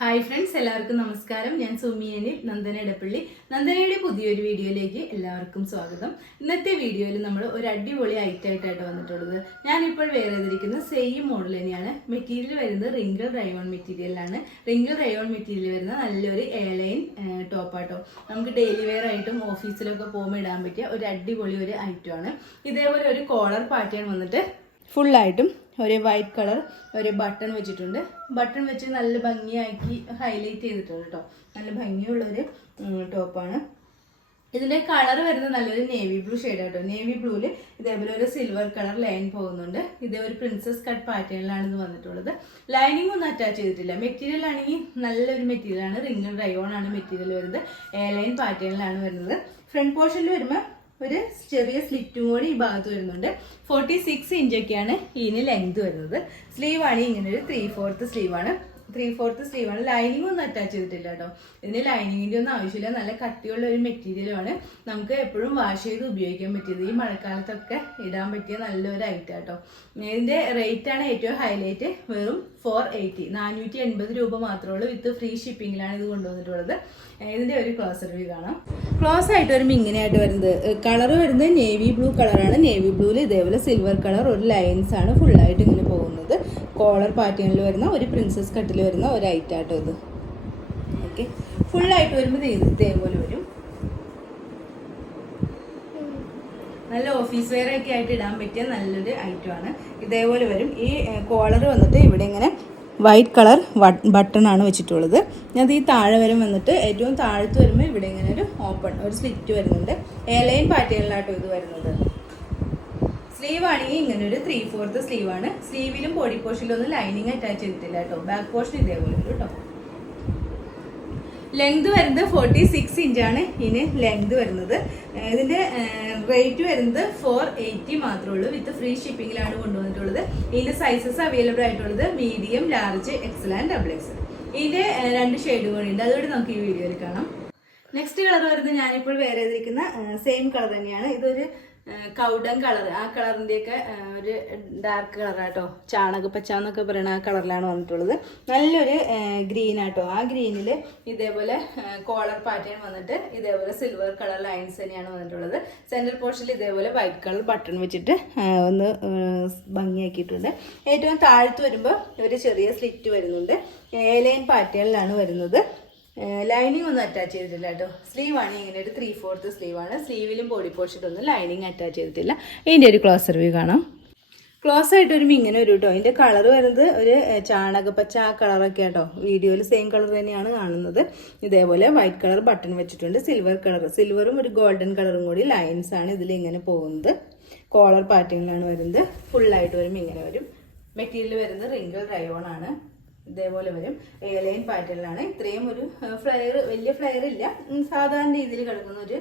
Hi friends, എല്ലാവർക്കും നമസ്കാരം. ഞാൻ സുമിയനിൽ നന്ദന ഇടപ്പള്ളി. നന്ദനയുടെ പുതിയൊരു വീഡിയോയിലേക്ക് എല്ലാവർക്കും സ്വാഗതം. ഇന്നത്തെ വീഡിയോയിൽ നമ്മൾ ഒരു അടിപൊളി ഐറ്റമായിട്ടാണ് വന്നിട്ടുള്ളത്. ഞാനിപ്പോൾ വെയർ ചെയ്തിരിക്കുന്ന സെയിം മോഡൽ തന്നെയാണ്. മെറ്റീരിയൽ വരുന്നത് റിങ്കിൾ റയോൺ മെറ്റീരിയലാണ്. റിങ്കിൾ റയോൺ മെറ്റീരിയൽ വരുന്ന നല്ലൊരു എയർലൈൻ ടോപ്പാട്ടോ. നമുക്ക് ഡെയിലി വെയർ ആയിട്ടും ഓഫീസിലൊക്കെ പോകുമ്പോൾ ഇടാൻ പറ്റിയ ഒരു അടിപൊളി ഒരു ഐറ്റമാണ്. ഇതേപോലെ ഒരു കോളർ പാറ്റേൺ വന്നിട്ട് ഫുള്ളായിട്ടും ഒരു വൈറ്റ് കളർ ഒരു ബട്ടൺ വെച്ചിട്ടുണ്ട്. ബട്ടൺ വെച്ച് നല്ല ഭംഗിയാക്കി ഹൈലൈറ്റ് ചെയ്തിട്ടുണ്ട് കേട്ടോ. നല്ല ഭംഗിയുള്ളൊരു ടോപ്പാണ്. ഇതിൻ്റെ കളർ വരുന്നത് നല്ലൊരു നേവി ബ്ലൂ ഷെയ്ഡ് കേട്ടോ. നേവി ബ്ലൂവിൽ ഇതേപോലെ ഒരു സിൽവർ കളർ ലൈൻ പോകുന്നുണ്ട്. ഇതേ ഒരു പ്രിൻസസ് കട്ട് പാറ്റേണിലാണ് ഇത് വന്നിട്ടുള്ളത്. ലൈനിങ് ഒന്നും അറ്റാച്ച് ചെയ്തിട്ടില്ല. മെറ്റീരിയൽ ആണെങ്കിൽ നല്ലൊരു മെറ്റീരിയലാണ്. റിംഗിൾ റയോൺ ആണ് മെറ്റീരിയൽ വരുന്നത്. എയർലൈൻ പാറ്റേണിലാണ് വരുന്നത്. ഫ്രണ്ട് പോർഷനിൽ വരുമ്പോൾ ഒരു ചെറിയ സ്ലിറ്റും കൂടി ഈ ഭാഗത്ത് വരുന്നുണ്ട്. 46 ഇഞ്ചൊക്കെയാണ് ഇതിന് ലെങ്ത് വരുന്നത്. സ്ലീവ് ആണ് ഇങ്ങനെ ഒരു 3/4 സ്ലീവാണ്. 3/4 സ്ലീവാണ്. ലൈനിങ് ഒന്നും അറ്റാച്ച് ചെയ്തിട്ടില്ല കേട്ടോ. ഇതിന് ലൈനിങ്ങിൻ്റെ ഒന്നും ആവശ്യമില്ല. നല്ല കട്ടിയുള്ള ഒരു മെറ്റീരിയലാണ്. നമുക്ക് എപ്പോഴും വാഷ് ചെയ്ത് ഉപയോഗിക്കാൻ പറ്റിയത്. ഈ മഴക്കാലത്തൊക്കെ ഇടാൻ പറ്റിയ നല്ലൊരു ഐറ്റം കേട്ടോ. ഇതിൻ്റെ റേറ്റാണ് ഏറ്റവും ഹൈലൈറ്റ്. വെറും 480 480 രൂപ മാത്രമേ ഉള്ളൂ. വിത്ത് ഫ്രീ ഷിപ്പിങ്ങിലാണ് ഇത് കൊണ്ടുവന്നിട്ടുള്ളത്. ഇതിൻ്റെ ഒരു ക്ലോസ് റിവ്യൂ കാണാം. ക്ലോസ് ആയിട്ട് വരുമ്പോൾ ഇങ്ങനെയായിട്ട് വരുന്നത്. കളർ വരുന്നത് നേവി ബ്ലൂ കളറാണ്. നേവി ബ്ലൂവിൽ ഇതേപോലെ സിൽവർ കളർ ഒരു ലൈൻസ് ആണ് ഫുള്ളായിട്ട് ഇങ്ങനെ പോകുന്നത്. കോളർ പാറ്റേണിൽ വരുന്ന ഒരു പ്രിൻസസ് കട്ടിൽ വരുന്ന ഒരു ഐറ്റം ആട്ടോ ഇത്. ഓക്കെ, ഫുള്ളായിട്ട് വരുമ്പോൾ ഇതേപോലെ വരും. നല്ല ഓഫീസ് വെയർ ഒക്കെ ആയിട്ട് ഇടാൻ പറ്റിയ നല്ലൊരു ഐറ്റമാണ്. ഇതേപോലെ വരും. ഈ കോളർ വന്നിട്ട് ഇവിടെ ഇങ്ങനെ വൈറ്റ് കളർ ബട്ടൺ ആണ് വെച്ചിട്ടുള്ളത്. അത് ഈ താഴെ വരും വന്നിട്ട് ഏറ്റവും താഴത്ത് വരുമ്പോൾ ഇവിടെ ഇങ്ങനെ ഒരു ഓപ്പൺ ഒരു സ്ലിറ്റ് വരുന്നുണ്ട്. എയർലൈൻ പാറ്റേണിലാട്ടോ ഇത് വരുന്നത്. സ്ലീവ് ആണെങ്കിൽ ഇങ്ങനെ ഒരു 3/4 സ്ലീവാണ്. സ്ലീവിലും ബോഡി പോർഷനിലും ഒന്നും ലൈനിങ് അറ്റാച്ച് ചെയ്തിട്ടില്ല കേട്ടോ. ബാക്ക് പോർഷൻ ഇതേപോലെ വരും കേട്ടോ. ലെങ്ത് വരുന്നത് 46 ഇഞ്ചാണ് ഇതിന് ലെങ്ത് വരുന്നത്. ഇതിൻ്റെ റേറ്റ് വരുന്നത് 480 മാത്രമേ ഉള്ളൂ. വിത്ത് ഫ്രീ ഷിപ്പിങ്ങിലാണ് കൊണ്ടുവന്നിട്ടുള്ളത്. ഇതിൻ്റെ സൈസസ് അവൈലബിൾ ആയിട്ടുള്ളത് medium, large, XL and XXL. ഇതിൻ്റെ 2 ഷെയ്ഡ് കൂടി ഉണ്ട്. അതുകൊണ്ട് നമുക്ക് ഈ വീഡിയോയിൽ കാണാം. നെക്സ്റ്റ് കളർ വരുന്നത് ഞാനിപ്പോൾ വെയർ ചെയ്തിരിക്കുന്ന സെയിം കളർ തന്നെയാണ്. ഇതൊരു കൗഡൻ കളർ. ആ കളറിൻ്റെയൊക്കെ ഒരു ഡാർക്ക് കളറാട്ടോ. ചാണകപ്പച്ച എന്നൊക്കെ പറയുന്ന ആ കളറിലാണ് വന്നിട്ടുള്ളത്. നല്ലൊരു ഗ്രീൻ ആട്ടോ. ആ ഗ്രീനിൽ ഇതേപോലെ കോളർ പാറ്റേൺ വന്നിട്ട് ഇതേപോലെ സിൽവർ കളർ ലൈൻസ് തന്നെയാണ് വന്നിട്ടുള്ളത്. സെൻട്രൽ പോർഷനിൽ ഇതേപോലെ വൈറ്റ് കളർ ബട്ടൺ വെച്ചിട്ട് ഒന്ന് ഭംഗിയാക്കിയിട്ടുണ്ട്. ഏറ്റവും താഴത്ത് വരുമ്പോൾ ഒരു ചെറിയ സ്ലിറ്റ് വരുന്നുണ്ട്. എയർലൈൻ പാറ്റേണിലാണ് വരുന്നത്. ലൈനിങ് ഒന്നും അറ്റാച്ച് ചെയ്തിട്ടില്ല കേട്ടോ. സ്ലീവ് ആണ് ഇങ്ങനെ ഒരു 3/4 സ്ലീവാണ്. സ്ലീവിലും ബോഡി പോർഷനൊന്നും ലൈനിങ് അറ്റാച്ച് ചെയ്തിട്ടില്ല. ഇതിൻ്റെ ഒരു ക്ലോസ് റിവ്യൂ കാണാം. ക്ലോസ് ആയിട്ട് വരുമ്പോൾ ഇങ്ങനെ ഒരു കേട്ടോ. ഇതിൻ്റെ കളർ വരുന്നത് ഒരു ചാണകപ്പച്ച ആ കളറൊക്കെ കേട്ടോ. വീഡിയോയിൽ സെയിം കളർ തന്നെയാണ് കാണുന്നത്. ഇതേപോലെ വൈറ്റ് കളർ ബട്ടൺ വെച്ചിട്ടുണ്ട്. സിൽവർ കളർ, സിൽവറും ഒരു ഗോൾഡൻ കളറും കൂടി ലൈൻസ് ആണ് ഇതിൽ ഇങ്ങനെ പോകുന്നത്. കോളർ പാറ്റേണിലാണ് വരുന്നത്. ഫുള്ളായിട്ട് വരുമ്പോൾ ഇങ്ങനെ വരും. മെറ്റീരിയൽ വരുന്നത് റിങ്കിൾ റയോൺ ആണ്. ഇതേപോലെ വരും. എയർലൈൻ പാറ്റേണിലാണ്. ഇത്രയും ഒരു ഫ്ലെയർ, വലിയ ഫ്ലെയർ ഇല്ല, സാധാരണ രീതിയിൽ കിടക്കുന്ന ഒരു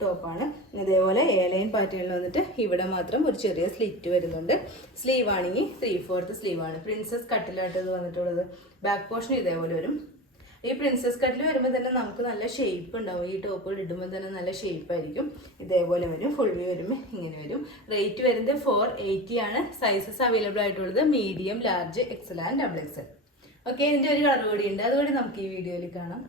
ടോപ്പാണ്. ഇതേപോലെ എയർലൈൻ പാറ്റേണിൽ വന്നിട്ട് ഇവിടെ മാത്രം ഒരു ചെറിയ സ്ലിറ്റ് വരുന്നുണ്ട്. സ്ലീവ് ആണെങ്കിൽ 3/4 സ്ലീവാണ്. പ്രിൻസസ് കട്ടിലായിട്ട് ഇത് വന്നിട്ടുള്ളത്. ബാക്ക് പോർഷൻ ഇതേപോലെ വരും. ഈ പ്രിൻസസ് കട്ടിൽ വരുമ്പോൾ തന്നെ നമുക്ക് നല്ല ഷേപ്പ് ഉണ്ടാവും. ഈ ടോപ്പ് ഇടുമ്പോൾ തന്നെ നല്ല ഷേപ്പ് ആയിരിക്കും. ഇതേപോലെ വരും. ഫുൾ വ്യൂ വരുമ്പോൾ ഇങ്ങനെ വരും. റേറ്റ് വരുന്നത് 480 ആണ്. സൈസസ് അവൈലബിൾ ആയിട്ടുള്ളത് medium, large, XL and XXL. Okay, ഇതിൻ്റെ ഒരു കളർ കൂടി ഉണ്ട്. അതുകൂടി നമുക്ക് ഈ വീഡിയോയിൽ കാണാം.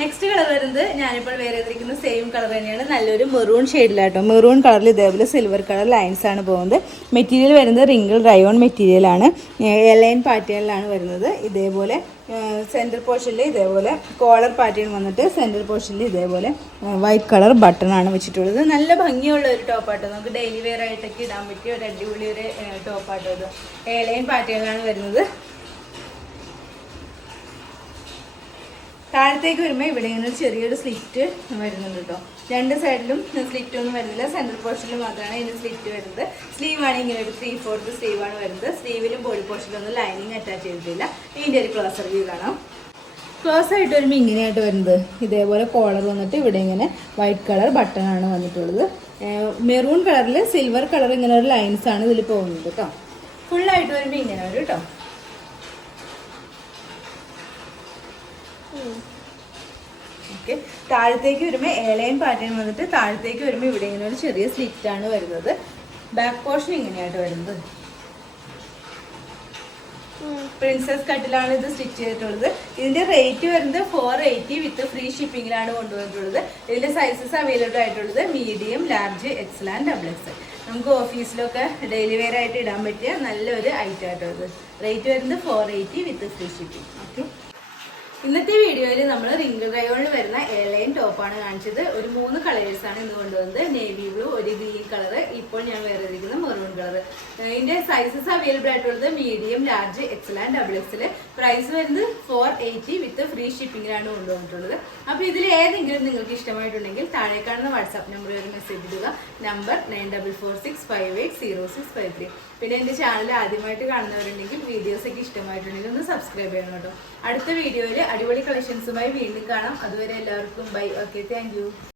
നെക്സ്റ്റ് കളർ വരുന്നത് ഞാനിപ്പോൾ വെയർ ചെയ്തിരിക്കുന്ന സെയിം കളർ തന്നെയാണ്. നല്ലൊരു മെറൂൺ ഷെയ്ഡിലാട്ടോ. മെറൂൺ കളറിൽ ഇതേപോലെ സിൽവർ കളർ ലൈൻസ് ആണ് പോകുന്നത്. മെറ്റീരിയൽ വരുന്നത് റിങ്കിൾ റയോൺ മെറ്റീരിയലാണ്. എയർലൈൻ പാറ്റേണിലാണ് വരുന്നത്. ഇതേപോലെ സെൻറ്റർ പോർഷനിൽ ഇതേപോലെ കോളർ പാറ്റേൺ വന്നിട്ട് സെൻറ്റർ പോർഷനിൽ ഇതേപോലെ വൈറ്റ് കളർ ബട്ടൺ ആണ് വെച്ചിട്ടുള്ളത്. നല്ല ഭംഗിയുള്ള ഒരു ടോപ്പാട്ടോ. നമുക്ക് ഡെയിലി വെയർ ആയിട്ടൊക്കെ ഇടാൻ പറ്റിയ ഒരു അടിപൊളി ഒരു ടോപ്പാട്ടോ ഇത്. എയർലൈൻ പാറ്റേണിലാണ് വരുന്നത്. താഴത്തേക്ക് വരുമ്പോൾ ഇവിടെ ഇങ്ങനെ ചെറിയൊരു സ്ലിറ്റ് വരുന്നുണ്ട് കേട്ടോ. 2 സൈഡിലും സ്ലിറ്റ് ഒന്നും വരുന്നില്ല. സെൻട്രൽ പോർഷനിൽ മാത്രമാണ് ഇതിന് സ്ലിറ്റ് വരുന്നത്. സ്ലീവ് ആണ് ഇങ്ങനെ ഒരു 3/4 സ്ലീവാണ് വരുന്നത്. സ്ലീവിലും ബോഡി പോർഷനിലൊന്നും ലൈനിങ് അറ്റാച്ച് ചെയ്തിട്ടില്ല. ഇതിൻ്റെ ഒരു ക്ലോസ് റിവ്യൂ കാണാം. ക്ലോസ് ആയിട്ട് വരുമ്പോൾ ഇങ്ങനെയായിട്ട് വരുന്നത്. ഇതേപോലെ കോളർ വന്നിട്ട് ഇവിടെ ഇങ്ങനെ വൈറ്റ് കളർ ബട്ടൺ ആണ് വന്നിട്ടുള്ളത്. മെറൂൺ കളറിൽ സിൽവർ കളർ ഇങ്ങനെ ഒരു ലൈൻസ് ആണ് ഇതിൽ പോകുന്നത് കേട്ടോ. ഫുള്ളായിട്ട് വരുമ്പോൾ ഇങ്ങനെ വരും കേട്ടോ. ഓക്കെ, താഴത്തേക്ക് വരുമ്പോൾ എയർലൈൻ പാറ്റേൺ വന്നിട്ട് താഴത്തേക്ക് വരുമ്പോൾ ഇവിടെ ഇങ്ങനെ ഒരു ചെറിയ സ്ലിറ്റ് ആണ് വരുന്നത്. ബാക്ക് പോർഷൻ ഇങ്ങനെയായിട്ട് വരുന്നത്. പ്രിൻസസ് കട്ടിലാണ് ഇത് സ്റ്റിച്ച് ചെയ്തിട്ടുള്ളത്. ഇതിന്റെ റേറ്റ് വരുന്നത് 480 വിത്ത് ഫ്രീ ഷിപ്പിംഗിലാണ് കൊണ്ടുവന്നിട്ടുള്ളത്. ഇതിന്റെ സൈസസ് അവൈലബിൾ ആയിട്ടുള്ളത് medium, large, XL and double Excel. നമുക്ക് ഓഫീസിലൊക്കെ ഡെയിലി വെയർ ആയിട്ട് ഇടാൻ പറ്റിയ നല്ലൊരു ഐറ്റം ആയിട്ടുള്ളത്. റേറ്റ് വരുന്നത് 480 വിത്ത് ഫ്രീ ഷിപ്പിംഗ്. ഓക്കെ, ഇന്നത്തെ വീഡിയോയിൽ നമ്മൾ റിംഗ് റയോണിൽ വരുന്ന എയർലൈൻ ടോപ്പാണ് കാണിച്ചത്. ഒരു 3 കളേഴ്സാണ് ഇന്ന് കൊണ്ടുവന്നത്. നേവി ബ്ലൂ, ഒരു ഗ്രീൻ കളർ, ഇപ്പോൾ ഞാൻ വേറെ ഇരിക്കുന്ന മെറൂൺ കളർ. ഇതിന്റെ സൈസസ് അവൈലബിൾ ആയിട്ടുള്ളത് medium, large, XL and double XL. Price വരുന്നത് 480 വിത്ത് ഫ്രീ ഷിപ്പിംഗിലാണ് കൊണ്ടുവന്നിട്ടുള്ളത്. അപ്പോൾ ഇതിൽ ഏതെങ്കിലും നിങ്ങൾക്ക് ഇഷ്ടമായിട്ടുണ്ടെങ്കിൽ താഴെ കാണുന്ന വാട്സാപ്പ് നമ്പറിൽ ഒരു മെസ്സേജ് ഇടുക. നമ്പർ 9446580653. പിന്നെ എൻ്റെ ചാനൽ ആദ്യമായിട്ട് കാണുന്നവരുണ്ടെങ്കിൽ വീഡിയോസൊക്കെ ഇഷ്ടമായിട്ടുണ്ടെങ്കിൽ ഒന്ന് സബ്സ്ക്രൈബ് ചെയ്യണം കേട്ടോ. അടുത്ത വീഡിയോയിൽ അടിപൊളി കളക്ഷൻസുമായി വീണ്ടും കാണാം. അതുവരെ എല്ലാവർക്കും ബൈ. Okay, thank you.